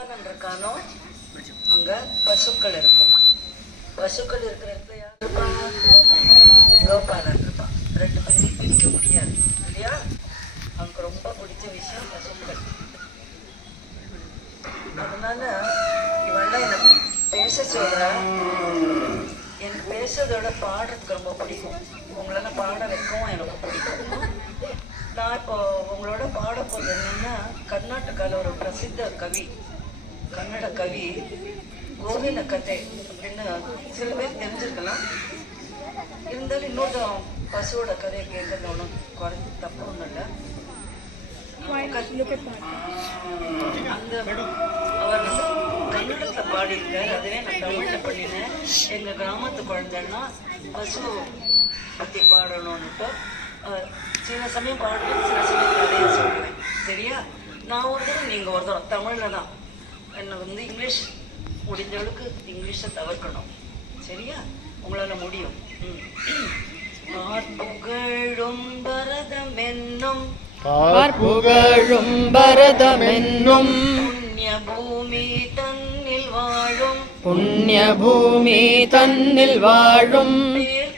இருக்கானோ அங்க பசுக்கள் இருக்கும். பசுக்கள் இருக்கிற இடத்துல யார் இருப்பா? கோபாலன் இருப்பான். ரெண்டு பேரையும் பிரிக்க முடியாது இல்லையா? அவனுக்கு ரொம்ப பிடிச்ச விஷயம் பசுக்கள். அதனால இவெல்லாம் எனக்கு பேச சொல்ற, எனக்கு பேசுறதோட பாடுறதுக்கு ரொம்ப பிடிக்கும். உங்களெல்லாம் பாட வைக்கவும் எனக்கு பிடிக்கும். நான் இப்போ உங்களோட பாட போகிறது என்னன்னா, கர்நாடகாவில் ஒரு பிரசித்த கவி, கன்னட கவி கோவிந்த கதை அப்படின்னு சில பேர் தெரிஞ்சிருக்கலாம். இருந்தாலும் இன்னொரு பசுவோட கதையை கேட்கறது ஒன்றும் குறைஞ்சி தப்பு ஒன்றும் இல்லை. அந்த அவர் வந்து கன்னடத்தில் பாடியிருக்கார். அதுவே நான் தமிழில் பண்ணினேன். எங்கள் கிராமத்து குழந்தைன்னா பசு பற்றி பாடணும்னுட்டு சில சமயம் பாடுவேன், சில சமயம் கதையை சொல்லுவேன். சரியா? நான் ஒரு தடவை நீங்கள் ஒரு தடவை தமிழில் தான். என்னை வந்து இங்கிலீஷ் முடிஞ்ச அளவுக்கு இங்கிலீஷை தவிர்க்கணும். சரியா? உங்களால் முடியும். புகழும் பரதம் என்னும் புகழும் பரதம் என்னும் புண்ணிய பூமி தன்னில் வாழும் புண்ணிய பூமி தன்னில் வாழும்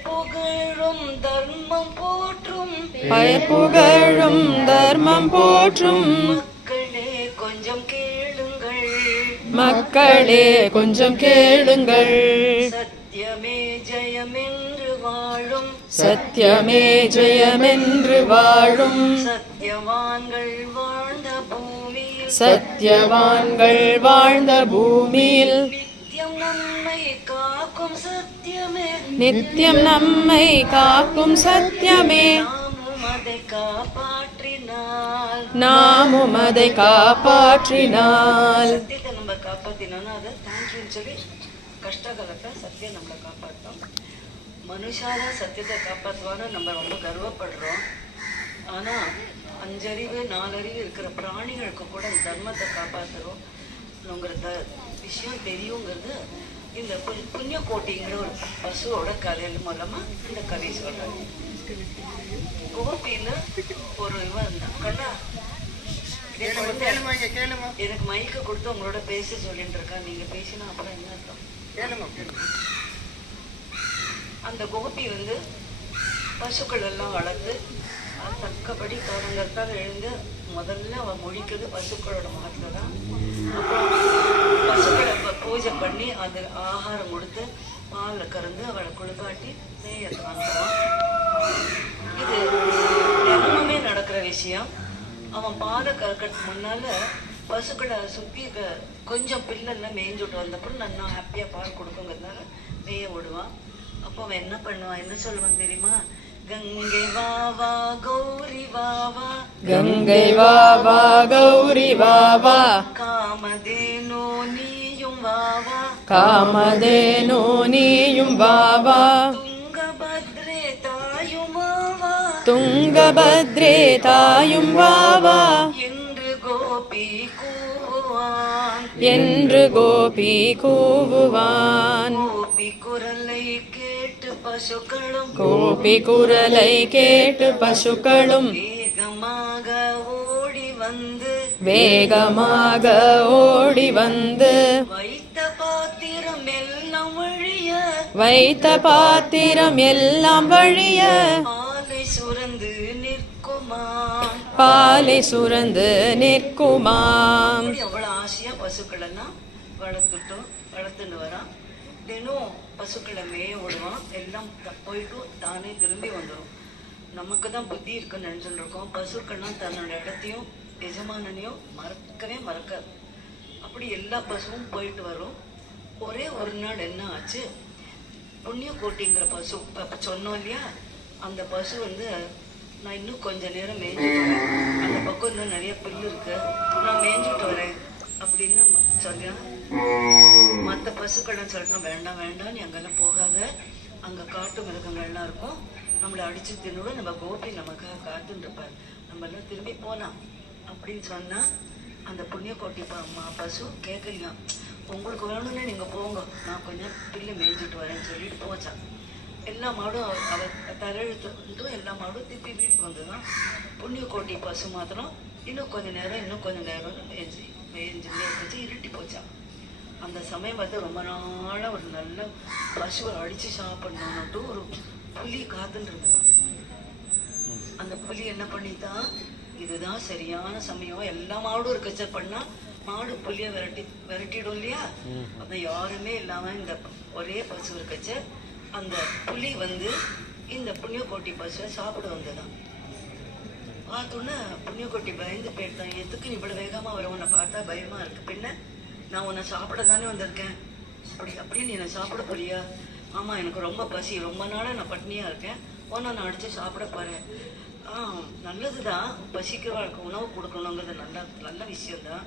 புகழும் தர்மம் போற்றும் புகழும் தர்மம் போற்றும் மக்களே கொஞ்சம் கேளுங்கள், மக்களே கொஞ்சம் கேளுங்கள். சத்தியமே ஜெயமென்று வாழும் சத்தியமே ஜெயமென்று வாழும் சத்தியவான்கள் வாழ்ந்த பூமியில் சத்தியவான்கள் வாழ்ந்த பூமியில் நித்தியம் நம்மை காக்கும் சத்தியமே நித்தியம் நம்மை காக்கும் சத்தியமே நாமும் அதை காப்பாற்றினால் நாமும் அதை காப்பாற்றினால் சத்தியத்தை நம்ம காப்பாற்றினோம்னா அதை தேங்க்யூன்னு சொல்லி கஷ்டகாலத்தில் சத்தியம் நம்மளை காப்பாற்றோம். மனுஷாதான் சத்தியத்தை காப்பாற்றுவான்னு நம்ம ரொம்ப கர்வப்படுறோம். ஆனால் 5 அறிவு 4 அறிவு இருக்கிற பிராணிகளுக்கு கூட தர்மத்தை காப்பாற்றுறோங்கிற விஷயம் தெரியுங்கிறது இந்த புண்ணிய கோட்டிங்கிற ஒரு பசுவோட கதையில் மூலமாக இந்த கதை சொல்கிறாங்க. கோபியில் ஒரு இவன் இருந்தான். கண்ணா எனக்கு மைக்க கொடுத்து உங்களோட பேச சொல்லிட்டு இருக்கா. நீங்க பேசினா அப்புறம் என்ன அர்த்தம்? அந்த கோபி வந்து பசுக்கள் எல்லாம் வளர்த்து தக்கபடி காலங்கத்தால் எழுந்து முதல்ல அவன் முடிக்கிறது பசுக்களோட முகத்துல தான். அப்புறம் பசுக்களை பூஜை பண்ணி அது ஆகாரம் கொடுத்து பாலில் கறந்து அவளை குளிப்பாட்டி மேயத்தை வாங்குவான். இது தினமுமே நடக்கிற விஷயம். அவன் பாலை கறக்கிறதுக்கு முன்னால பசுக்களை சுற்றி கொஞ்சம் பில்லெல்லாம் மேய்ஞ்சுட்டு வந்தப்பறம் நல்லா ஹாப்பியாக பால் கொடுக்குங்கிறதுனால மேய விடுவான். அப்போ அவன் என்ன பண்ணுவான், என்ன சொல்லுவான் தெரியுமா? கங்கை வாவா கௌரி வாவா கங்கை வாவா கௌரி வாவா காமதேனோ நீயும் வாவா காமதேனோ நீயும் வாவா துங்கபத்ரே தாயும் வாவா துங்கபத்ரே தாயும் வாவா என்று கோபி கூவான் என்று கோபி கூவுவான். கோபி குரலை கேட்டு பசுக்களும் கோபி குரலை கேட்டு பசுக்களும் வேகமாக ஓடி வந்து வேகமாக ஓடி வந்து வைத்த பாத்திரம் எல்லாம் வழிய வைத்த பாத்திரம் எல்லாம் வழிய பாலை சுரந்து நிற்குமாம் பாலை சுரந்து நிற்குமாம். அவ்வளவு ஆசையா பசுக்கள் எல்லாம் வளர்த்துட்டு வரான். தினம் பசுக்களை மேய விடுவான். எல்லாம் போயிட்டு தானே திரும்பி வந்துடும். நமக்கு தான் புத்தி இருக்குன்னு நினைச்சுட்டு இருக்கோம். பசுக்கள்லாம் தன்னோட இடத்தையும் எஜமானனையும் மறக்கவே மறக்காது. அப்படி எல்லா பசுவும் போயிட்டு வரும். ஒரே ஒரு நாள் என்ன ஆச்சு, புண்ணிய கோட்டிங்கிற பசு சொன்னோம் இல்லையா, அந்த பசு வந்து நான் இன்னும் கொஞ்ச நேரம் மேய்ஞ்சிட்டு வரேன், அந்த பக்கம் இன்னும் நிறைய புல் இருக்கு, நான் மேய்ஞ்சிட்டு வரேன் அப்படின்னு சொன்னான். மற்ற பசுக்கள்லாம் சொல்லிட்டோம், வேண்டாம் வேண்டாம் நீ அங்கெல்லாம் போகாத, அங்கே காட்டு மிருகங்கள்லாம் இருக்கும், நம்மளை அடிச்சு தின்னுடும், நம்ம கோபி நமக்காக காத்துன்னு இருப்பார், நம்ம எல்லாம் திரும்பி போகலாம் அப்படின்னு சொன்னா அந்த புண்ணிய கோட்டி பசு கேட்கலையா, உங்களுக்கு வேணும்னு நீங்கள் போங்க, நான் கொஞ்சம் பில்லு மேய்ஞ்சிட்டு வரேன்னு சொல்லிட்டு போச்சான். எல்லா மாடும் அவ தலையெழுத்துட்டும் எல்லா மாடும் திருப்பி வீட்டுக்கு வந்துதான். புண்ணிய கோட்டி பசு மாத்திரம் இன்னும் கொஞ்சம் நேரம் மேய்ஞ்சி மேய்ஞ்சுட்டே இருந்துச்சு, இருட்டி போச்சான். அந்த சமயம் பார்த்து ரொம்ப நாளாக ஒரு நல்ல பசுவை அடித்து சாப்பிடணுன்னுட்டு ஒரு புலி காத்துட்டு இருந்ததான். அந்த புலி என்ன பண்ணித்தான், இதுதான் சரியான சமயம், எல்லா மாடும் ஒரு கச்சை பண்ணா மாடு புலியை விரட்டிடும் இல்லையா. அந்த யாருமே இல்லாம இந்த ஒரே பசு இருக்கச்ச அந்த புலி வந்து இந்த புண்ணியக்கோட்டி பசுவை சாப்பிட வந்ததான். பார்த்தோன்னே புண்ணியக்கோட்டி பயந்து போயிட்டான். எதுக்கு நீ இவ்வளவு வேகமா வர, உன்னை பார்த்தா பயமா இருக்கு, பின்ன நான் உன்னை சாப்பிட தானே வந்திருக்கேன், அப்படியே நீ என்னை சாப்பிட போறியா? ஆமா, எனக்கு ரொம்ப பசி, ரொம்ப நாளா நான் பட்னியா இருக்கேன், உன்னை நான் அடிச்சு சாப்பிட போறேன். நல்லதுதான், பசிக்கிறவளுக்கு உணவு கொடுக்கணுங்கிறது நல்ல விஷயம்தான்.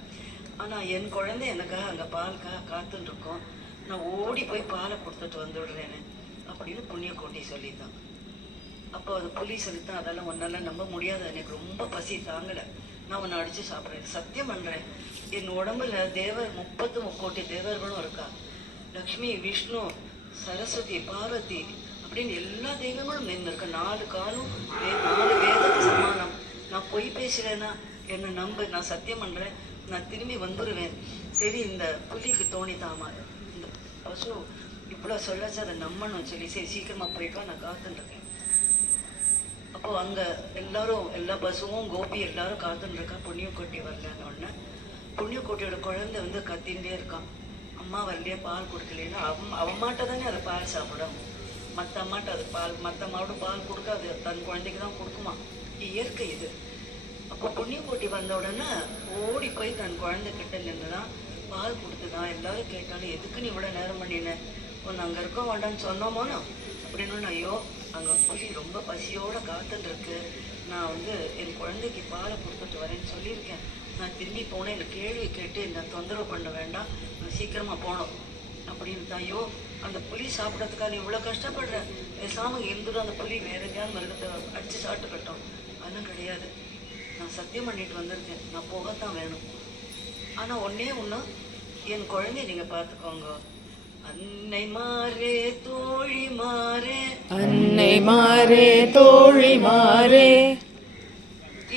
ஆனா என் குழந்தை எனக்காக அங்க பால் காத்துட்டு இருக்கோம், நான் ஓடி போய் பாலை கொடுத்துட்டு வந்துடுறேன்னு அப்படின்னு புண்ணியக்கோட்டி சொல்லித்தான். அப்போ அது புலி சொல்லித்தான், அதெல்லாம் ஒன்னால நம்ப முடியாது, எனக்கு ரொம்ப பசி தாங்கலை, நான் உன்னை அடிச்சு சாப்பிட்றேன், சத்தியம் பண்றேன், என் உடம்புல 30 கோடி தேவர்களும் இருக்கா, லக்ஷ்மி, விஷ்ணு, சரஸ்வதி, பார்வதி அப்படின்னு எல்லா தெய்வங்களும் இருக்க, 4 காலும் 4 வேதத்துக்கு சமானம். நான் பொய் பேசுறேன்னா என்னை நம்ப, நான் சத்தியம் பண்றேன், நான் திரும்பி வந்துடுவேன். சரி, இந்த புலிக்கு தோணித்தாமா, இந்த பசு இவ்வளவு சொல்லச்சு அதை நம்பணும் சொல்லி, சரி சீக்கிரமா போயிட்டா, நான் காத்துட்டு இருக்கேன். அப்போ அங்க எல்லா பசுவும் கோபி எல்லாரும் காத்துட்டு இருக்கா, புண்ணியக்கோட்டி வரலன்னு ஒண்ணு. புண்ணியக்கோட்டியோட குழந்தை வந்து கத்தின்ண்டே இருக்கான், அம்மா வரலையே, பால் கொடுக்கலன்னா. அவமாட்ட தானே அதை பால் சாப்பிடும், மற்ற அம்மாட்ட அது பால், மற்ற அம்மாவோட பால் கொடுக்காது, தன் குழந்தைக்கு தான் கொடுக்குமா, இயற்கை இது. அப்போ புண்ணியக்கோட்டி வந்த உடனே ஓடி போய் தன் குழந்தை கிட்ட நின்றுதான் பால் கொடுத்துதான். எல்லாரும் கேட்டாலும், எதுக்கு நீ இவ்வளவு நேரம் பண்ணின, ஒன்று அங்க இருக்க வேண்டான்னு சொன்னோமோனோ அப்படின்னு. ஐயோ, அங்க புலி ரொம்ப பசியோட காத்துட்டு இருக்கு, நான் வந்து என் குழந்தைக்கு பாலை கொடுத்துட்டு வரேன்னு சொல்லியிருக்கேன், நான் திரும்பி போனேன், எனக்கு கேள்வி கேட்டு என்ன தொந்தரவு பண்ண வேண்டாம், நான் சீக்கிரமா போனோம் அப்படின்னு. ஐயோ, அந்த புலி சாப்பிட்றதுக்காக நீ இவ்வளவு கஷ்டப்படுற, பேசாம இருந்துடும், அந்த புலி வேற எங்கேயாவது மிருகத்தை அடிச்சு சாப்பிட்டுக்கட்டும். அதெல்லாம் கிடையாது, நான் சத்தியம் பண்ணிட்டு வந்திருக்கேன், நான் போகத்தான் வேணும். ஆனா ஒன்னே ஒண்ணு, என் குழந்தைய நீங்க பாத்துக்கோங்க. அன்னை மாறே தோழி மாறே, அன்னை மாறே தோழி மாறே,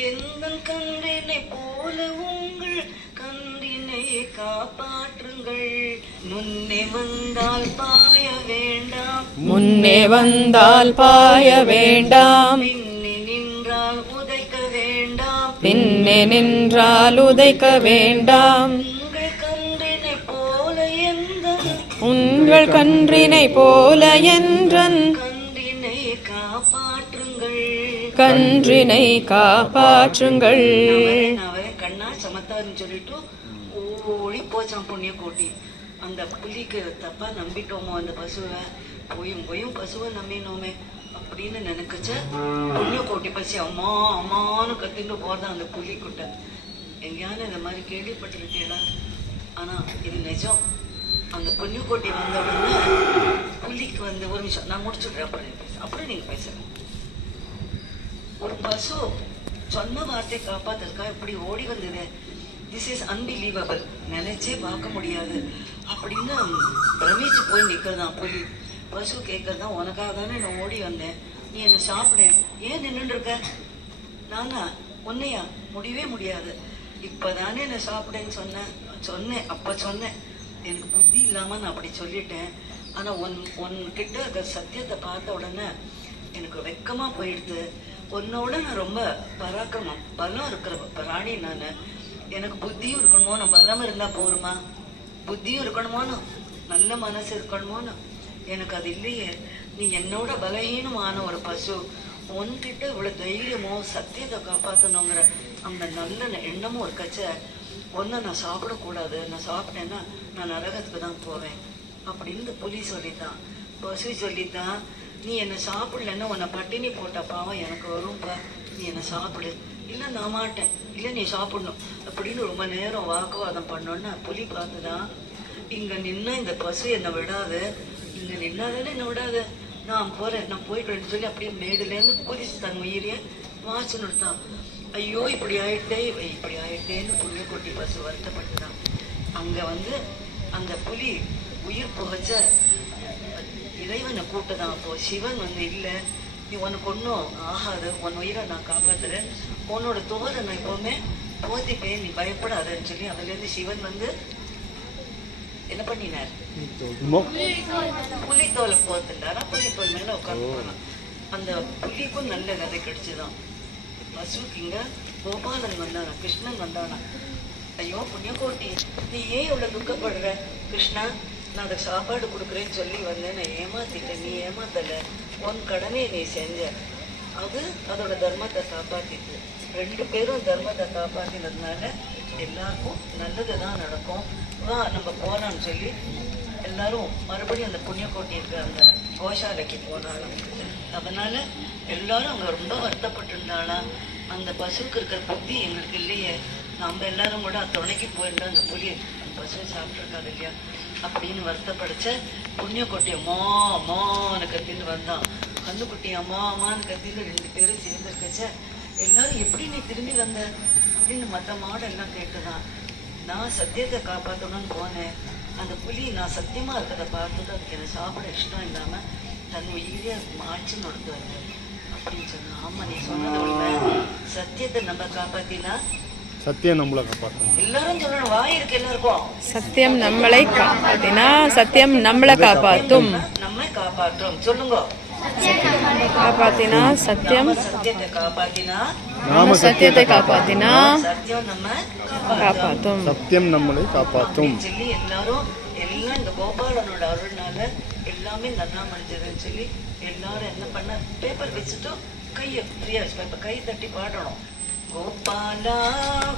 எங்கள் கன்றினை போல உங்கள் கன்றினை காப்பாற்றுங்கள், முன்னே வந்தால் பாய வேண்டாம், முன்னே வந்தால் பாய வேண்டாம், பின்னே நின்றால் உதைக்க வேண்டாம், பின்னே நின்றால் உதைக்க வேண்டாம், உங்கள் கன்றினை போல என்றன் கன்றினை காப்பாற்றுங்கள், கன்றினை காப்பாற்றுங்கள். கண்ணா சமத்தாருன்னு சொல்லிட்டு ஓடி போச்சான் புண்ணியக்கோட்டி. அந்த புலிக்கு தப்பா நம்பிட்டோமோ அந்த பசுவை, போயும் பசுவை நம்பினோமே அப்படின்னு நினைக்கச்ச புண்ணியக்கோட்டி பசி அம்மா அம்மான்னு கத்திட்டு போறதான் அந்த புலிக்கிட்ட. எங்கேயானு இந்த மாதிரி கேள்விப்பட்டிருக்கீங்களா? ஆனா இது நிஜம். அந்த புண்ணியக்கோட்டி வந்த உடனே புலிக்கு வந்து, ஒரு நிமிஷம் நான் முடிச்சுடுறேன், அப்புறம் நீங்க பேசுறேன். ஒரு பசு சொன்ன வார்த்தை காப்பாத்துறதுக்கா இப்படி ஓடி வந்தது, திஸ் இஸ் அன்பிலீவபிள், நினைச்சே பார்க்க முடியாது அப்படின்னு பிரமிச்சு போய் நிக்கிறதான் புலி. பசு கேட்கறதா, உனக்காக தானே நான் ஓடி வந்தேன், நீ என்ன சாப்பிடேன், ஏன் நின்றுட்டு இருக்க? நானா உன்னையா? முடியவே முடியாது, இப்பதானே நான் சாப்பிடேன்னு சொன்னேன், அப்ப சொன்னேன், எனக்கு புத்தி இல்லாம நான் அப்படி சொல்லிட்டேன். ஆனா உன்கிட்ட இருக்க சத்தியத்தை பார்த்த உடனே எனக்கு வெக்கமா போயிடுது. உன்னோட நான் ரொம்ப பராக்கிரமம் பலம் இருக்கிற பிராணி நான், எனக்கு புத்தியும் இருக்கணுமோன்னு, பலம் இருந்தா போருமா, புத்தியும் இருக்கணுமோன்னு, நல்ல மனசு இருக்கணுமோன்னு, எனக்கு அது இல்லையே. நீ என்னோட பலகீனமான ஒரு பசு, உன்கிட்ட இவ்வளவு தைரியமோ சத்தியத்தை காப்பாற்றணுங்கிற அந்த நல்ல எண்ணமும் இருக்கச்ச, ஒன்ன நான் சாப்பிடக்கூடாது, நான் சாப்பிட்டேன்னா நான் நரகத்துக்கு தான் போவேன் அப்படின்னு இந்த புலி சொல்லித்தான். பசு சொல்லித்தான், நீ என்னை சாப்பிடலன்னா உன்னை பட்டினி போட்ட பாவம் எனக்கு வரும்பா, நீ என்னை சாப்பிடு, இல்லை நான் மாட்டேன், இல்லை நீ சாப்பிடணும் அப்படின்னு ரொம்ப நேரம் வாக்குவாதம் பண்ணோன்னா புலி பார்த்துதான், இங்க நின்னா இந்த பசு என்னை விடாது, இங்க நின்னாதானே என்னை விடாது, நான் போறேன், நான் போயிட்டு சொல்லி அப்படியே மேடுலேருந்து குதிச்சு தன் உயிரியை வாச்சு நிறுத்தான். ஐயோ இப்படி ஆயிட்டேன்னு புண்ணியக்கோட்டி பசு வருத்தப்பட்டுதான். அங்க வந்து அந்த புலி உயிர் புகச்ச இறைவனை கூட்டதான். அப்போ சிவன் வந்து, இல்ல நீ உனக்கு ஒன்றும் ஆகாது, உன் உயிரை நான் காப்பாத்துறேன், உன்னோட தோலை நான் எப்பவுமே போத்திப்பே நீ பயப்படாதன்னு சொல்லி அதுலேருந்து சிவன் வந்து என்ன பண்ணினார்? புலித்தோலை போத்துட்டாரா, புலித்தோல் மேல உட்காந்து போனான். அந்த புலிக்கும் நல்ல கதை கிடைச்சுதான். பசுக்கு இங்க கோபாலன் வந்தானா, கிருஷ்ணன் வந்தானா. ஐயோ புண்ணியகோட்டி, நீ ஏன் இவ்வளவு துக்கப்படுற? கிருஷ்ணா, நான் அதை சாப்பாடு கொடுக்குறேன்னு சொல்லி வந்தேன், நான் ஏமாத்திட்டேன், நீ ஏமாத்தல, உன் கடமையை நீ செஞ்ச. அது அதோட தர்மத்தை காப்பாத்திட்டு, 2 பேரும் தர்மத்தை காப்பாத்தினதுனால எல்லாருக்கும் நல்லதுதான் நடக்கும். வா நம்ம போலான்னு சொல்லி எல்லாரும் மறுபடியும் அந்த புண்ணியக்கோட்டி இருக்கிற அந்த கோஷாலைக்கு போனாலும். அதனால எல்லாரும் அங்க ரொம்ப வருத்தப்பட்டு இருந்தாளா. அந்த பசுக்கு இருக்கிற புத்தி எங்களுக்கு இல்லையே, நம்ம எல்லாரும் கூட துணைக்கு போயிருந்தா அந்த புலி அந்த பசுவை சாப்பிட்ருக்காது இல்லையா அப்படின்னு வருத்தப்படுச்ச. புண்ணியக்கோட்டியை மான்னு கத்தின்னு வந்தான். கண்ணுக்குட்டி அம்மான்னு கத்தின்னு 2 பேரும் சேர்ந்துருக்கச்ச எல்லாரும் எப்படி நீ திரும்பி வந்த அப்படின்னு மற்ற மாடெல்லாம் கேட்டுதான். நான் சத்தியத்தை காப்பாற்றணும்னு போனேன். அந்த புலி நான் சத்தியமா இருக்கிறத பார்த்துட்டு அதுக்கு எனக்கு சாப்பிட இஷ்டம் இல்லாம தன் உயிரியா மாய்ச்சுன்னு நடத்து வந்தேன் அப்படின்னு சொன்னா. ஆமா, நீ சொன்னது உண்மை. சத்தியத்தை நம்ம காப்பாத்தினா சத்தியம் நம்மளை காப்பாற்றும். எல்லாரும் சொல்லணும், வாய் இருக்கு எல்லாருக்கும். சத்தியம் நம்மளை காப்பாத்தினா சத்தியம் நம்மளை காப்பாத்தும். நம்மை காப்பாற்றும் சொல்லுங்க. காப்பாத்தினா சத்தியம், சத்தியத்தை காப்பாத்தினா நாம சத்தியத்தை காப்பாத்தினா சத்தியம் நம்ம காப்பாத்தும். சத்தியம் நம்மளை காப்பாற்றும் சொல்லி எல்லாரும் எல்லாம் இந்த கோபாலனோட அருள்னால எல்லாமே நல்லா முடிஞ்சதுன்னு சொல்லி எல்லாரும் என்ன பண்ண, பேப்பர் வச்சுட்டு கையை ஃப்ரீயா வச்சு இப்ப கை தட்டி பாடணும். கோபாலா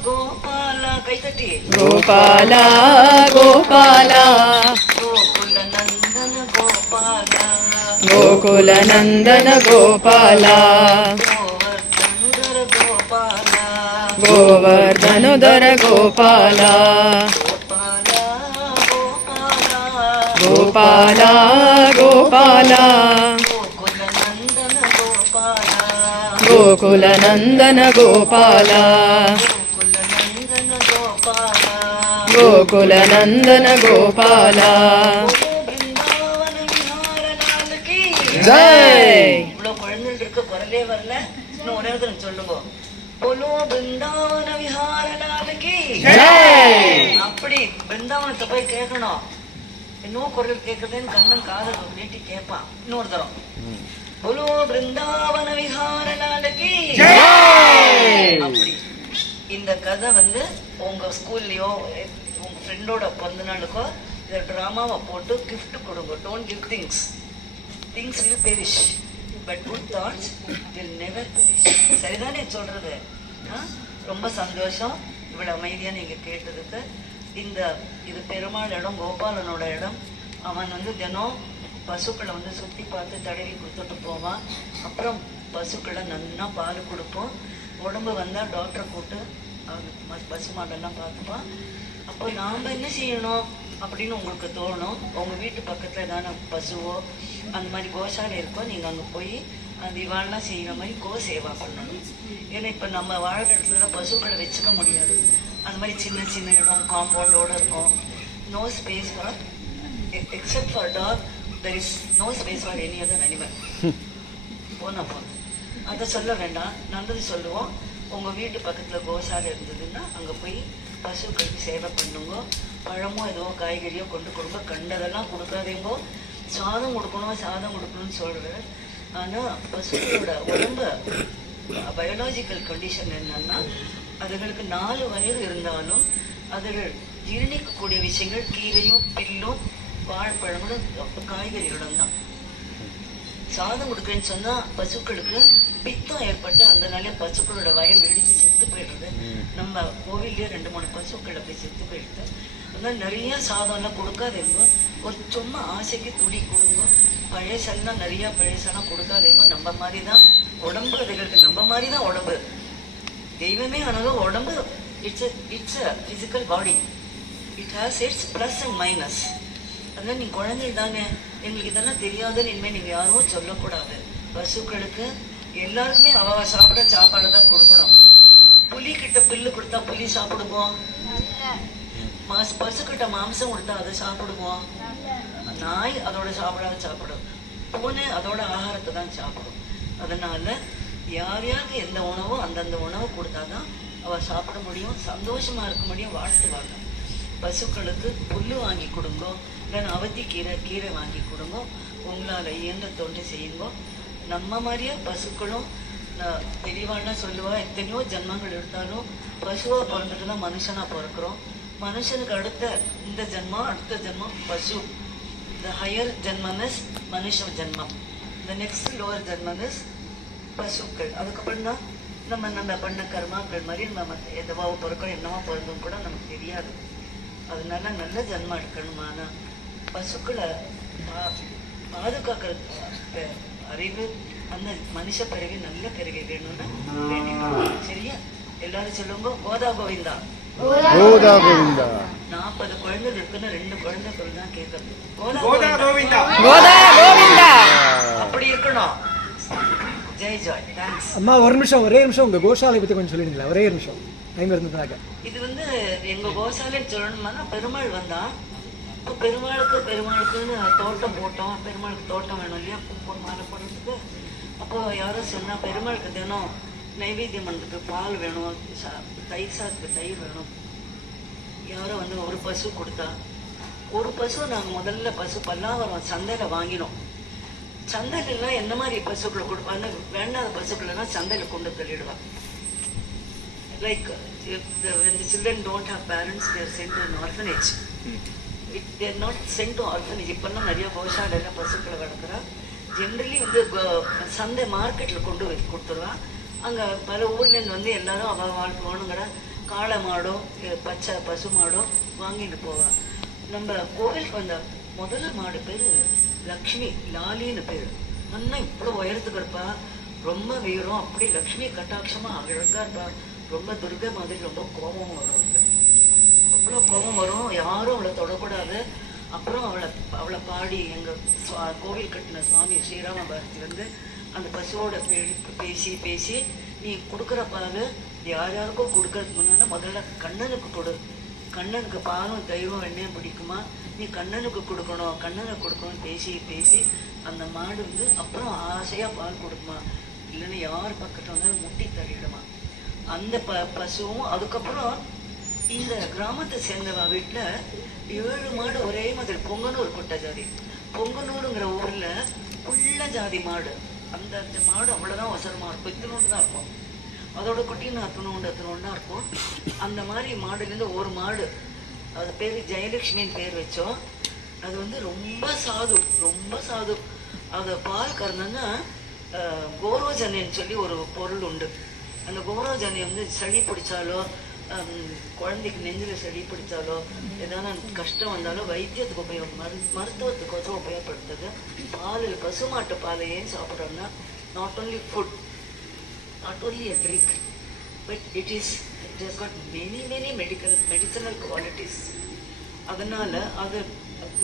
கோபாலா கை தட்டி. கோபாலா கோபாலா கோகுல நந்தன கோபாலா கோகுல நந்தன கோபாலா கோவர்தனுதர கோபாலா கோவர்தனுதர கோபாலா கோபாலா கோபாலா கோபாலா கோபாலா கோகுல நந்தன கோபாலா கோகுல நந்தன கோபாலா கோகுல நந்தன கோபாலா கோகுல நந்தன கோபாலா. பிருந்தாவன விஹாரநாதகி ஜெய். இவ்வளவு குழந்தைகள் இருக்க குரலே வரல. இன்னும் ஒரே தடவை சொல்லுங்க. போலோ பிருந்தாவன விஹாரநாதகி ஜெய். அப்படி பிருந்தாவனத்தை போய் கேட்கணும். இன்னும் குரல் கேட்குறதுன்னு கண்ணன் காதல் நீட்டி கேட்பான். இன்னொரு தரம் போலோ பிருந்தாவன விஹாரநாதகி அப்படி. இந்த கதை வந்து உங்க ஸ்கூல்லயோ உங்க ஃப்ரெண்டோட பிறந்த நாளுக்கோ இந்த டிராமாவை போட்டு கிஃப்ட் கொடுங்க. Don't give things. Things will perish but good thoughts will never perish. சரிதானே சொல்றது? ரொம்ப சந்தோஷம் இவ்வளவு அமைதியா நீங்க கேட்டதுக்கு. இது பெருமாள் இடம், கோபாலனோட இடம். அவன் வந்து தினம் பசுக்களை வந்து சுத்தி பார்த்து தடவி கொடுத்துட்டு போவான். அப்புறம் பசுக்களை நல்லா பால் கொடுப்போம். உடம்பு வந்தா டாக்டரை கூப்பிட்டு பசு மாடெல்லாம் பார்த்துப்பான். அப்போ நாம என்ன செய்யணும் அப்படின்னு உங்களுக்கு தோணும். உங்க வீட்டு பக்கத்துல ஏதான பசுவோ அந்த மாதிரி கோசாலை இருக்கோ, நீங்க அங்க போய் அந்த இவாள்லாம் செய்யற மாதிரி கோ சேவா பண்ணணும். ஏன்னா இப்ப நம்ம வாழ்ற இடத்துல பசுக்களை வச்சுக்க முடியாது. அந்த மாதிரி சின்ன சின்ன இடம் காம்பவுண்டோட இருக்கும். No space for except for dog. There is no space for any other animal. போனா போதும், அதை சொல்ல வேண்டாம், நல்லது சொல்லுவோம். உங்க வீட்டு பக்கத்துல கோசாலை இருந்ததுன்னா அங்க போய் பசுக்களுக்கு சேவை பண்ணுங்க. பழமோ ஏதோ காய்கறியோ கொண்டு கொடுங்க. கண்டதெல்லாம் கொடுக்காதேங்கோ. சாதம் கொடுக்கணும்னு சொல்றேன். ஆனா பசுக்களோட உடம்பு பயாலஜிக்கல் கண்டிஷன் என்னன்னா, அதுகளுக்கு 4 வயது இருந்தாலும் அதுகள் ஜீரணிக்கக்கூடிய விஷயங்கள் கீரையும் பில்லும் வாழைப்பழங்களும் காய்கறிகளும் தான். சாதம் கொடுக்குறேன்னு சொன்னா பசுக்களுக்கு பித்தம் ஏற்பட்டு அந்த நாளே பசுக்களோட வயல் வெடிச்சு செத்து போயிடுறது. நம்ம கோவில்லயே 2-3 பசுக்கள் அப்படி செத்து போயிடுது. அதனால நிறைய சாதம் எல்லாம் கொடுக்காதேங்க. ஒரு சும்மா ஆசைக்கு துளி கொடுங்க. பழசெல்லாம் நிறைய பழசெல்லாம் கொடுக்காதேங்க. நம்ம மாதிரிதான் உடம்பு, அதுகளுக்கு நம்ம மாதிரிதான் உடம்பு. தெய்வமே ஆனாலும் உடம்பு it's a physical body. It has its plus and minus. அதனால நீங்க குழந்தைகள் தானே, எங்களுக்கு இதெல்லாம் தெரியாதுன்னு இனிமேல் நீங்க யாரும் சொல்லக்கூடாது. பசுக்களுக்கு எல்லாருக்குமே அவ சாப்பிட சாப்பாடு தான் கொடுக்கணும். புலி கிட்ட பில்லு கொடுத்தா புலி சாப்பிடுவோம். பசுக்கிட்ட மாம்சம் கொடுத்தா அதை சாப்பிடுவோம். நாய் அதோட சாப்பிடும். பூனை அதோட ஆகாரத்தை தான் சாப்பிடும். அதனால யார் யாருக்கு எந்த உணவோ அந்தந்த உணவு கொடுத்தாதான் அவள் சாப்பிட முடியும், சந்தோஷமா இருக்க முடியும், வாழ்த்துவாங்க. பசுக்களுக்கு புல்லு வாங்கி கொடுங்கோ, இல்லைன்னா அவத்தி கீரை வாங்கி கொடுங்கோ, உங்களால் இயன்ற தொண்டு செய்யுங்கோ. நம்ம மாதிரியே பசுக்களும் பெரியவாள்லாம் சொல்லுவா, எத்தனையோ ஜென்மங்கள் எடுத்தாலும் பசுவாக பிறந்துட்டு தான் மனுஷனாக பிறக்கிறோம். மனுஷனுக்கு இந்த ஜென்மம் அடுத்த ஜென்மம் பசு. த ஹையர் ஜென்மம் இஸ் மனுஷ ஜென்மம், த நெக்ஸ்ட் லோவர் ஜென்மம் இஸ் பசுக்கள். அதுக்கப்புறம் தான் நம்ம பண்ண கர்மாக்கள் மாதிரி நம்ம எதுவாக பிறக்கிறோம், என்னவா பிறந்தோம் கூட நமக்கு தெரியாது. அதனால நல்ல ஜென்மம் எடுக்கணுமா. ஆனால் பசுக்களை பாதுகாக்கிற அறிவு அந்த மனுஷ பிறகு நல்ல பிறகு வேணும்னு வேண்டிட்டு சரியா. எல்லாரும் சொல்லுங்க, கோதா கோவிந்தா. 40 குழந்தைகள் இருக்குன்னு 2 குழந்தைகள் தான் கேட்கறது. கோதா கோவிந்தா, கோதா கோவிந்தா அப்படி இருக்கணும். Jai Joy, thanks. அம்மா ஒரே நிமிஷம் உங்க கோசாலை பத்தி கொஞ்சம் சொல்லிடுங்களா? ஒரே நிமிஷம் டைம் இருந்ததுனாக்க. இது எங்க கோசாலைன்னு சொல்லணும்னா பெருமாள் வந்தான். இப்போ பெருமாளுக்குன்னு தோட்டம் போட்டோம். பெருமாளுக்கு தோட்டம் வேணும் இல்லையா, பூ மாலை போடுறதுக்கு. அப்போ யாரும் சொன்னா பெருமாளுக்கு தினம் நைவேத்தியம் பண்ணுறதுக்கு பால் வேணும், தயிர் சாதத்துக்கு தயிர் வேணும். யாரோ ஒரு பசு கொடுத்தா. ஒரு பசு நாங்கள் முதல்ல பசு பல்லாவரம் சந்தையில் வாங்கினோம். சந்தையிலாம் என்ன மாதிரி பசுக்களை கொடுப்பாங்க, வேண்டாத பசுக்கள்லாம் சந்தையில் கொண்டு தள்ளிடுவாங்க. Like when the children don't have parents, they are sent to an orphanage. They are not sent to orphanage. இப்பெல்லாம் நிறைய கோஷாலையில பசுக்களை வளர்க்குறா. ஜென்ரலி சந்தை மார்க்கெட்டில் கொண்டு போய் கொடுத்துருவா. அங்கே பல ஊர்லேருந்து எல்லாரும் அவள் வாழ்க்கை வேணுங்கிற காளை மாடோ பச்சை பசு மாடோ வாங்கிட்டு போவா. நம்ம கோவிலுக்கு வந்த முதல் மாடு பேர் லக்ஷ்மி, லாலின்னு பேர். நல்லா இவ்வளோ உயரத்துக்கு இருப்பா, ரொம்ப வீரம். அப்படி லக்ஷ்மி கட்டாட்சமாக அழகா இருப்பா. ரொம்ப துர்கை மாதிரி ரொம்ப கோபம் வரும். அவ்வளோ கோபம் வரும், யாரும் அவளை தொடக்கூடாது. அப்புறம் அவளை பாடி எங்கள் கோவில் கட்டின சுவாமி ஸ்ரீராம பாரதி அந்த பசுவோட பேசி நீ கொடுக்குற பால் யாருக்கும் கொடுக்கறதுக்கு முன்னால முதல்ல கண்ணனுக்கு கொடு. கண்ணனுக்கு பாலும் தெய்வம் வெண்ணையும் பிடிக்குமா, நீ கண்ணனுக்கு கொடுக்கணும், கண்ணனுக்கு கொடுக்கணும்னு பேசி அந்த மாடு அப்புறம் ஆசையாக பால் கொடுக்குமா, இல்லைன்னா யார் பக்கத்தில் வந்தாலும் முட்டி தள்ளிடுமா. அந்த பசுவும் அதுக்கப்புறம் இந்த கிராமத்தை சேர்ந்தவா வீட்டில் 7 மாடு ஒரே மாதிரி. பொங்கனூர் கொட்ட ஜாதி, பொங்கனூருங்கிற ஊரில் உள்ள ஜாதி மாடு. அந்த மாடு அவ்வளோதான் அவசரமாக இருக்கும், இத்தனோண்டு தான் இருக்கும். அதோட குட்டின்னு அத்தனோண்டா இருக்கும். அந்த மாதிரி மாடுலேருந்து ஒரு மாடு, அது பேர் ஜெயலட்சுமின்னு பேர் வச்சோம். அது ரொம்ப சாது. அது பால் கறந்தோன்னா கோரோஜனைன்னு சொல்லி ஒரு பொருள் உண்டு. அந்த கோரோஜனை சளி பிடிச்சாலோ, குழந்தைக்கு நெஞ்சில் சளி பிடிச்சாலோ, ஏதாவது கஷ்டம் வந்தாலோ வைத்தியத்துக்கு மருத்துவத்துக்கோசம் உபயோகப்படுத்துது. பாலில் பசுமாட்டு பாலை ஏன் சாப்பிட்றோம்னா, not only food, not only a drink, but it has got many medicinal qualities. அதனால அது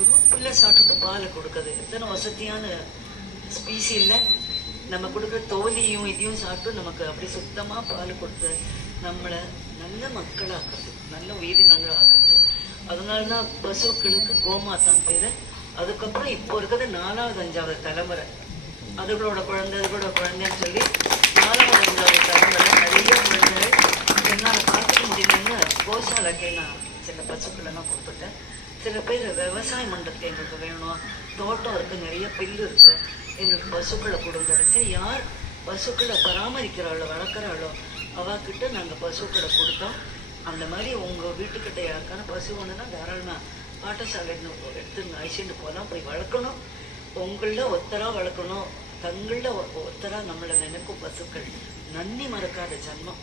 ரூட்டில் சாப்பிட்டு பாலை கொடுக்குது. எத்தனை வசதியான ஸ்பீசியில் நம்ம கொடுக்குற தோலியும் இதையும் சாப்பிட்டு நமக்கு அப்படி சுத்தமாக பால் கொடுத்து நம்மளை நல்ல மக்களாக்குறது, நல்ல உயிரினங்கள் ஆக்குறது. அதனால தான் பசுக்களுக்கு கோமாதான் பேர். அதுக்கப்புறம் இப்போ இருக்கிறது 4வது 5வது தலைமுறை. அதுகளோட குழந்தைன்னு சொல்லி 4வது 5வது தலைமுறை நிறைய குழந்தைகள் என்னால் பார்த்துக்க முடியலன்னு கோசாலைக்கே நான் சில பசுக்களெல்லாம் கொடுத்துட்டேன். சில பேர் விவசாயம் பண்ணுறதுக்கு எங்களுக்கு வேணும், தோட்டம் இருக்குது, நிறைய பில்லு இருக்குது, எங்களுக்கு பசுக்களை கொடுங்கடுச்சு. யார் பசுக்களை பராமரிக்கிறாளோ வளர்க்குறாளோ அவகிட்ட நாங்கள் பசுக்களை கொடுத்தோம். அந்த மாதிரி உங்கள் வீட்டுக்கிட்ட யாருக்கான பசு ஒன்றுனா தாராளமாக பாட்டசாலைன்னு எடுத்து அழிச்சுட்டு போகலாம், போய் வளர்க்கணும். உங்களில் ஒத்தராக வளர்க்கணும், தங்களில் ஒத்தராக நம்மளை நினைக்கும் பசுக்கள். நன்னி மறக்காத ஜன்மம்.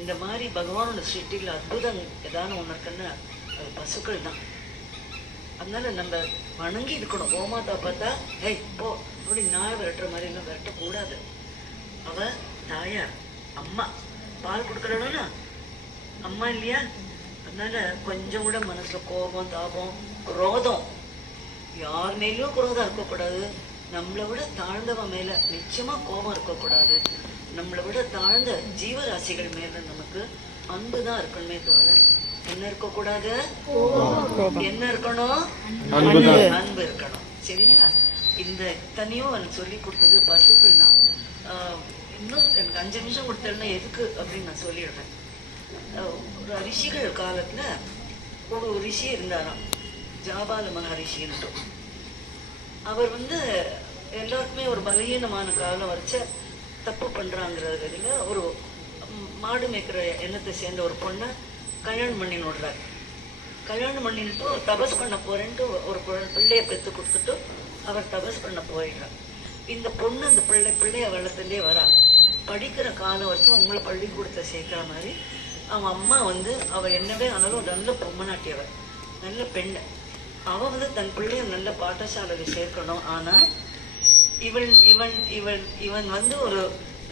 இந்த மாதிரி பகவானோட சிருஷ்டியில் அற்புதம் ஏதாவது ஒன்று இருக்குன்னா அது பசுக்கள் தான். அதனால நம்ம வணங்கி இருக்கணும். கோமாதா பார்த்தா போ அப்படி நாய் விரட்டுற மாதிரி எல்லாம் விரட்டக்கூடாது. அவ தாயார், அம்மா, பால் கொடுக்குறாளோன்னா அம்மா இல்லையா. அதனால கொஞ்சம் கூட மனசுல கோபம், தாபம், குரோதம், யார் மேலேயும் குரோதம் இருக்கக்கூடாது. நம்மளை விட தாழ்ந்தவன் மேல நிச்சயமா கோபம் இருக்கக்கூடாது. நம்மளை விட தாழ்ந்த ஜீவராசிகள் மேல நமக்கு அன்புதான் இருக்கணுமே தவிர என்ன இருக்கக்கூடாது, என்ன இருக்கணும், அன்பு இருக்கணும். சரியா? இந்த தனியும் எனக்கு சொல்லி கொடுத்தது பசுக்கள் தான். இன்னும் எனக்கு 5 நிமிஷம் கொடுத்தேன்னா எதுக்கு அப்படின்னு நான் சொல்லிடுறேன். ஒரு ரிஷிகள் காலத்துல ஒரு ரிஷி இருந்தாராம், ஜாபால மகரிஷின்ட்டு. அவர் எல்லாருக்குமே ஒரு பலகீனமான காலம் வரைச்ச தப்பு பண்றாங்கிறதுல ஒரு மாடு மேய்க்கிற எண்ணத்தை சேர்ந்த ஒரு பொண்ணை கல்யாணம் பண்ணி விடுறாரு. கல்யாணம் பண்ணிட்டு தபஸ் பண்ண போறேன்ட்டு ஒரு பிள்ளைய பெற்று கொடுத்துட்டு அவர் தபஸ் பண்ண போயிடுறார். இந்த பொண்ணு அந்த பிள்ளைய வளர்த்துலேயே வரா. படிக்கிற காலம் வரைக்கும் உங்களை பள்ளிக்கூடத்தை சேர்க்கிற மாதிரி அவன் அம்மா அவ என்னவே ஆனாலும் நல்ல பொம்மநாட்டியவர், நல்ல பெண்ணு. அவ தன் பிள்ளைய நல்ல பாடசாலையில் சேர்க்கணும். ஆனா இவன் இவன் இவன் இவன் ஒரு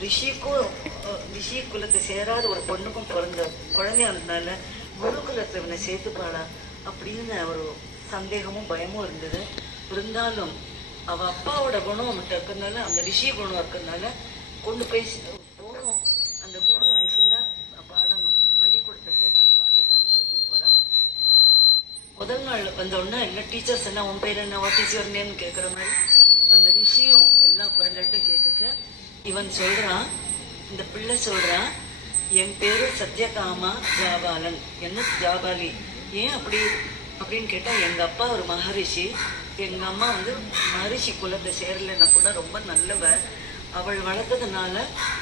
ரிஷி குலத்தை சேராத ஒரு பொண்ணுக்கும் பிறந்த குழந்தையா இருந்தனால குருகுலத்தை இவனை சேர்த்துப்பாளா அப்படின்னு ஒரு சந்தேகமும் பயமும் இருந்தது. இருந்தாலும் அவ அப்பாவோட குணம் அவன்கிட்ட இருக்கிறதுனால, அந்த ரிஷி குணம் இருக்கிறதுனால கொண்டு போய் போகணும். அந்த குரு ஐசிந்தா பாடணும், பள்ளிக்கூடத்தை சேர்க்கணும், பாடசாலை கழிச்சு போறா. முதல் நாள் வந்தோடனே எல்லா டீச்சர்ஸ் என்ன, உன் பேர் என்ன, வாட் இஸ் யுவர் நேம் கேட்குற மாதிரி அந்த ரிஷியும் எல்லா குழந்தைகிட்டும் கேட்டுட்டு இவன் சொல்றான், இந்த பிள்ளை சொல்றான், என் பேரு சத்யகாமா ஜாபாலன். என்ன ஜாபாலி, ஏன் அப்படின்னு கேட்டா, எங்க அப்பா ஒரு மகரிஷி, எங்க அம்மா மகரிஷி குலத்தை சேரலைன்னா கூட ரொம்ப நல்லவ. அவள் வளர்த்ததுனால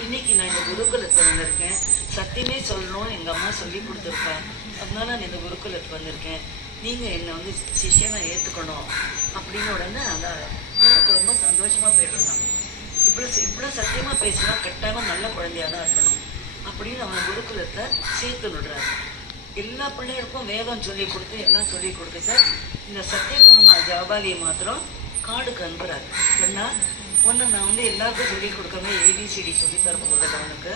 இன்னைக்கு நான் இந்த குருகுலத்துல வந்திருக்கேன். சத்தியமே சொல்லணும்னு எங்க அம்மா சொல்லி கொடுத்துருக்கா, அதனால நான் இந்த குருகுலத்துக்கு வந்திருக்கேன். நீங்க என்னை சிஷ்யனை ஏத்துக்கணும் அப்படின்னு உடனே அந்த எனக்கு ரொம்ப சந்தோஷமா போயிடுறான். இவ்வளவு சத்தியமா பேசினா கட்டாயமா நல்ல குழந்தையா தான் இருக்கணும் அப்படின்னு அவன் குருகுலத்தை சேர்த்து விடுறாரு. எல்லா பிள்ளைகளுக்கும் வேதம் சொல்லி கொடுத்து எல்லாம் சொல்லி கொடுத்து இந்த சத்யகாமா ஜாபாலியை மாத்திரம் காடுக்கு அனுப்புறாரு. ஏன்னா ஒன்று நான் எல்லாருக்கும் சொல்லி கொடுக்காம ஏபிசிடி சொல்லி தர போகிறது அவனுக்கு.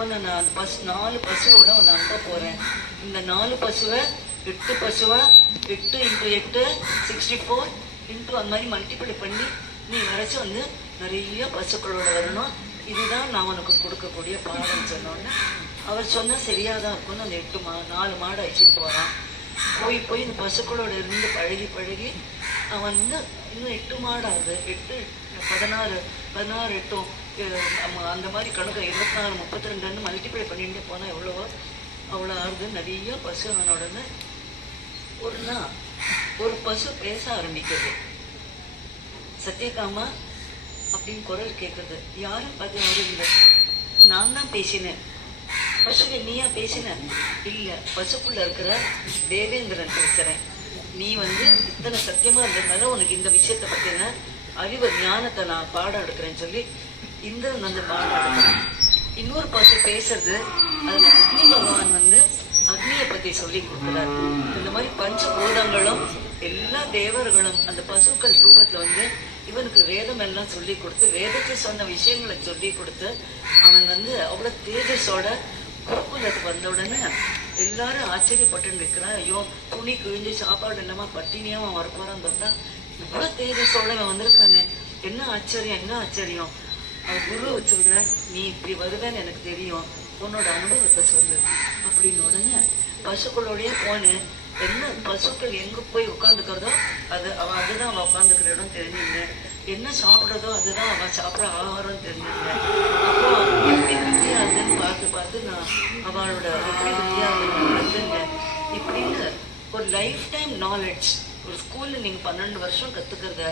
ஒன்று நான் 4 பசுவோட ஒன்று அனுப்ப போறேன். இந்த 4 பசுவை 8 பசுவா 8 × 8 64 இன்ட்டு அந்த மாதிரி மல்டிப்ளை பண்ணி நீ வரைச்சு நிறைய பசுக்களோட வரணும். இதுதான் நான் உனக்கு கொடுக்கக்கூடிய பாடம் சொன்னோன்னு அவர் சொன்னா சரியாதான் இருக்கும்னு அந்த 4 மாடு அழிச்சிட்டு போறான். போய் இந்த பசுக்களோட இருந்து பழகி அவன் இன்னும் 8 மாடு ஆகுது. 8 16 8 அந்த மாதிரி கணக்கு 24 32 மல்டிப்ளை பண்ணிட்டு போனா எவ்வளவோ அவ்வளோ ஆகுது. நிறைய பசு அவனோடனே ஒரு பசு பேச ஆரம்பிக்கிறது. சத்யகாமா அப்படின்னு குரல் கேட்குறது. யாரும் பார்த்து யாரும் இல்லை, நான் தான் பேசினேன். பசுவை நீயா பேசின? இல்லை, பசுக்குள்ள இருக்கிற தேவேந்திரன் பேசுறேன். நீ இத்தனை சத்தியமா இருந்ததுனால உனக்கு இந்த விஷயத்தை பத்தின அறிவு ஞானத்தை நான் பாடம் எடுக்கிறேன்னு சொல்லி இந்திரன் பாடம் எடுக்கிறேன். இன்னொரு பசு பேசுறது, அதுல அக்னி பகவான் அக்னியை பத்தி சொல்லி கொடுக்குறாரு. இந்த மாதிரி பஞ்சபூதங்களும் எல்லா தேவர்களும் அந்த பசுக்கள் ரூபத்துல இவனுக்கு வேதம் எல்லாம் சொல்லி கொடுத்து வேதத்தை சொன்ன விஷயங்களை சொல்லி கொடுத்து அவன் அவ்வளவு தேஜஸோட குருகுலத்துக்கு வந்த உடனே எல்லாரும் ஆச்சரியப்பட்டு நிற்கிறான். ஐயோ, துணி கிழிஞ்சு சாப்பாடு இல்லாம பட்டினியா அவன் வரப்போறான்னு பார்த்தா இவ்வளவு தேஜஸோட அவன் வந்திருக்கானே, என்ன ஆச்சரியம். அவன் குரு சொல்ற, நீ இப்படி வருவேன்னு எனக்கு தெரியும், உன்னோட அனுபவத்தை சொல்லு அப்படின்னு உடனே பசுக்களோடய போனேன். என்ன பசுக்கள் எங்க போய் உட்காந்துக்கிறதோ அதுதான் அவன் உட்காந்துக்கிற இடம் தெரிஞ்சுங்க. என்ன சாப்பிட்றதோ அதுதான் அவன் சாப்பிட்ற ஆகாரம் தெரிஞ்சுங்க. அப்புறம் எப்படி வித்தியாசன்னு பார்த்து நான் அவளோட எப்படி வித்தியாசங்க இப்படின்னு ஒரு லைஃப் டைம் நாலேஜ். ஒரு ஸ்கூல்ல நீங்க 12 வருஷம் கத்துக்கிறத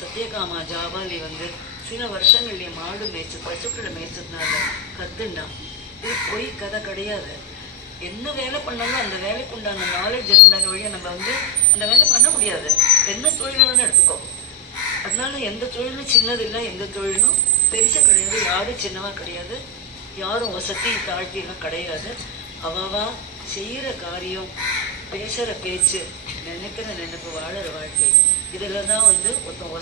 சத்யகாமா ஜாபாலி சில வருஷங்கள்லயே மாடு மேய்ச்சி பசுக்களை மேய்ச்சதுனால கத்துண்டான். இது பொய் கதை கிடையாது. என்ன வேலை பண்ணாலும் அந்த வேலைக்கு உண்டான நாலேஜ் இருந்தாங்க வழியா நம்ம அந்த வேலை பண்ண முடியாது. என்ன தொழில் வேணும் எடுத்துக்கோ. அதனால எந்த தொழிலும் சின்னது இல்லை, எந்த தொழிலும் பெருசா கிடையாது. யாரும் சின்னவா கிடையாது, யாரும் வசதி தாழ்த்தியெல்லாம் கிடையாது. அவவா செய்யற காரியம், பேசுற பேச்சு, நினைக்கிற நினைப்பு, வாழற வாழ்க்கை, இதுல தான் ஒருத்தன்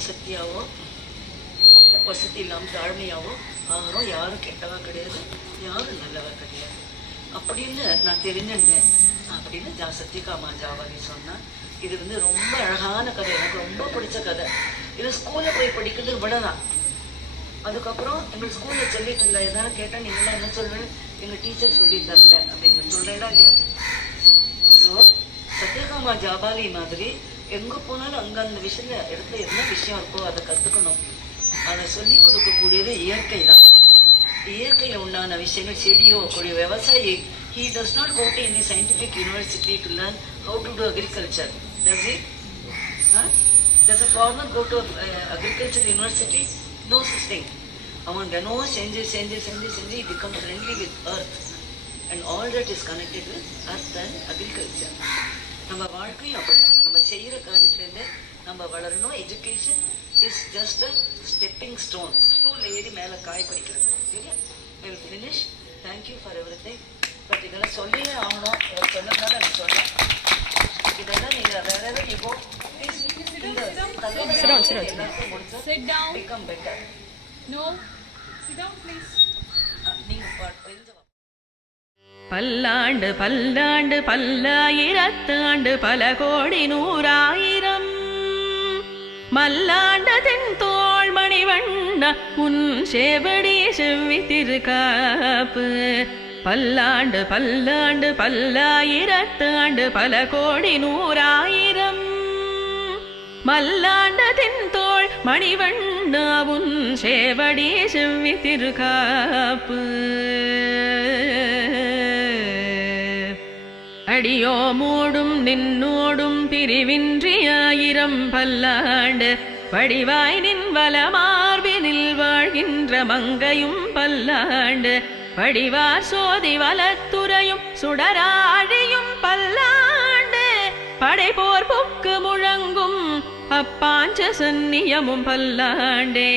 வசதி இல்லாமல் தாழ்மையாவோ ஆகிறோம். யாரும் கெட்டவா கிடையாது, யாரும் நல்லவா கிடையாது அப்படின்னு நான் தெரிஞ்சுட்டேன் அப்படின்னு சத்யகாமா ஜாபாலி சொன்னா. இது ரொம்ப அழகான கதை, எனக்கு ரொம்ப பிடிச்ச கதை. இது ஸ்கூல்ல போய் படிக்கிறது விடலாம். அதுக்கப்புறம் எங்கள் ஸ்கூல்ல சொல்லிட்டு இல்லை, எதாவது கேட்டா நீங்களாம் என்ன சொல்றேன், எங்க டீச்சர் சொல்லி தரல அப்படின்னு சொல்றேன்னா இல்லையா. ஸோ சத்யகாமா ஜாபாலி மாதிரி எங்க போனாலும் அங்க அந்த இடத்துல என்ன விஷயம் இருக்கோ அதை கத்துக்கணும். அதை சொல்லி கொடுக்கக்கூடியது இயற்கை தான். இயற்கையில் உண்டான விஷயங்கள் செடியோ கொடியோ விவசாயி he does not go to any scientific university to learn how to do agriculture, does he? Does a farmer go to agriculture university? No such thing. அவன் தினம் செஞ்சு he becomes friendly with earth and all that is connected with earth and agriculture. நம்ம வாழ்க்கையும் அப்படிதான். நம்ம செய்கிற காரியத்திலேருந்து நம்ம வளரணும். Education is just a stepping stone. ஸ்டூலில் ஏறி மேலே காய் பறிக்கிறது. சரியா? I will finish. Thank you for everything. But இதெல்லாம் சொல்லியே ஆகணும். இதை சொன்னதுனால நான் சொல்கிறேன். இதெல்லாம் நீங்கள் வேற ஏதாவது இப்போ எல்லாருக்கும் முடிச்சு become better. No, sit down please. நீங்கள் தெரிஞ்ச பல்லாண்டு பல்லாண்டு பல்லாயிரத்தாண்டு பல கோடி நூறாயிரம் மல்லாண்டதின் தோள் மணிவண்ண உன் சேவடி செவ்வி திருக்காப்பு. பல்லாண்டு பல்லாண்டு பல்லாயிரத்தாண்டு பல கோடி நூறாயிரம் மல்லாண்டதின் தோள் மணிவண்ண உன் சேவடி செவ்வி திருக்காப்பு. அடியோ மூடும் நின்னோடும் பிரிவின்றி ஆயிரம் பல்லாண்டு வடிவாய் நின் வலமார்பினில் வாழ்கின்ற மங்கையும் பல்லாண்டு வடிவார் சோதி வலத்துறையும் சுடராழியும் பல்லாண்டு படைபோர் பொக்கு முழங்கும் அப்பாஞ்ச சந்நியமும் பல்லாண்டே.